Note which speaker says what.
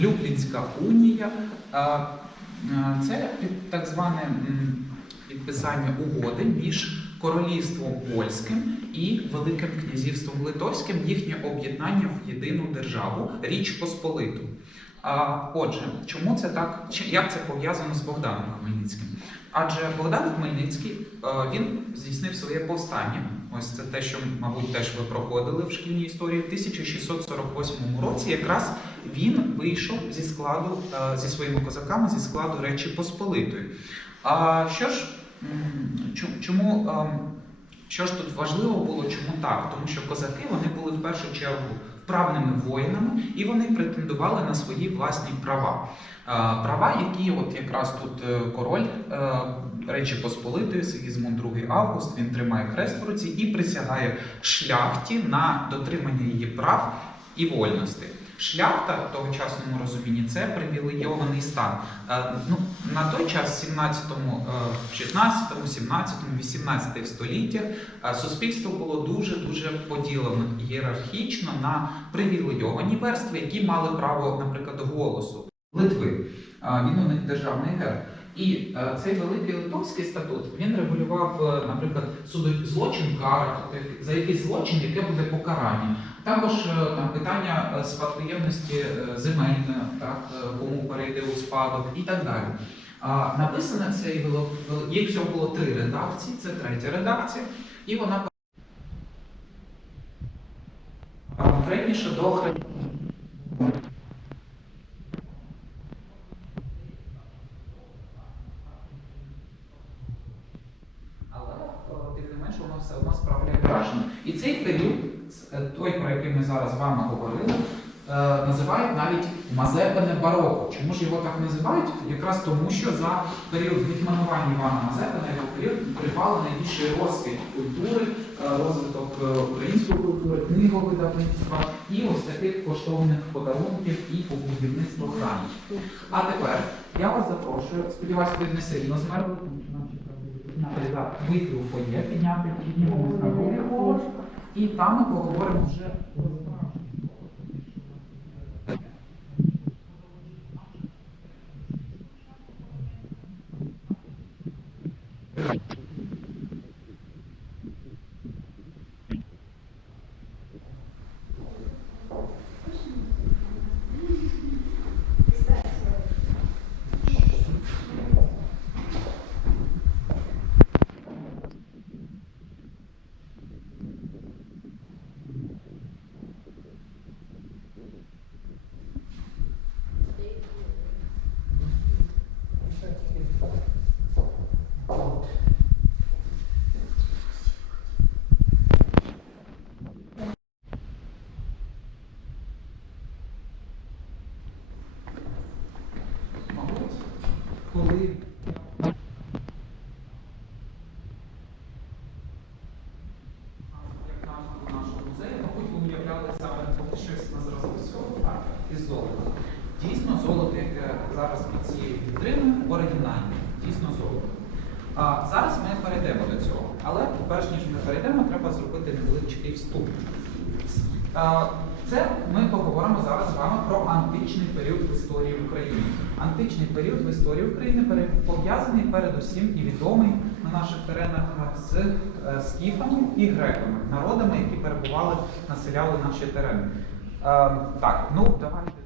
Speaker 1: Люблінська унія. Е, е, Це так зване підписання угоди між королівством польським і Великим князівством Литовським, їхнє об'єднання в єдину державу Річ Посполиту. А, Отже, чому це так? Як це пов'язано з Богданом Хмельницьким? Адже Богдан Хмельницький е, він здійснив своє повстання. Ось це те, що, мабуть, теж ви проходили в шкільній історії. В 1648 році якраз він вийшов зі складу е, зі своїми козаками зі складу Речі Посполитої. А що ж чому? ем, Що ж тут важливо було, чому так? Тому що козаки вони були в першу чергу вправними воїнами і вони претендували на свої власні права. Е, Права, які от якраз тут е, король е, Речі Посполитої, Сигізмунд II Август, він тримає хрест в руці і присягає шляхті на дотримання її прав і вольностей. Шляхта в тогочасному розумінні це привілейований стан. Е, Ну, на той час, в 17, е, 16, 17, 18 століттях, е, суспільство було дуже дуже поділено ієрархічно на привілейовані верстви, які мали право, наприклад, голосу. Литви. Він у них державний герб. І е, цей великий литовський статут він регулював, е, наприклад, судо- злочин кара, тобто за якийсь злочин, яке буде покарання. Також е, там питання спадкоємності земельної, так кому перейде у спадок і так далі. А, написано цей вело- вел- їх всього було три редакції. Це третя редакція, і вона а, до храм- Але менше воно все одно справляє враження. І цей період, е, той, про який ми зараз з вами говорили, е, називають навіть Мазепине бароко. Чому ж його так називають? Якраз тому, що за період гетьманування Івана Мазепина його період припали найбільший розквіт культури, е, розвиток української культури, книговидавництва і ось таких коштовних подарунків і побудівництва храмів. А тепер я вас запрошую, сподіваюся, ви не сильно змерли, за вийти у фоє, підняти, піднімемось на другий поверх, і там ми поговоримо вже про справжнє. Мабуть, коли як назву нашого музею, мабуть, ви уявляли саме щось на зразок цього, так, із золота. Дійсно, золото, яке зараз під цією вітриною, оригінальне, дійсно золото. А зараз ми перейдемо до цього. Але перш ніж ми перейдемо, треба зробити невеличкий вступ. Це ми поговоримо зараз з вами про античний період в історії України. Античний період в історії України пов'язаний передусім і відомий на наших теренах з е, скіфами і греками, народами, які перебували, населяли наші терени. Е, Так, ну давайте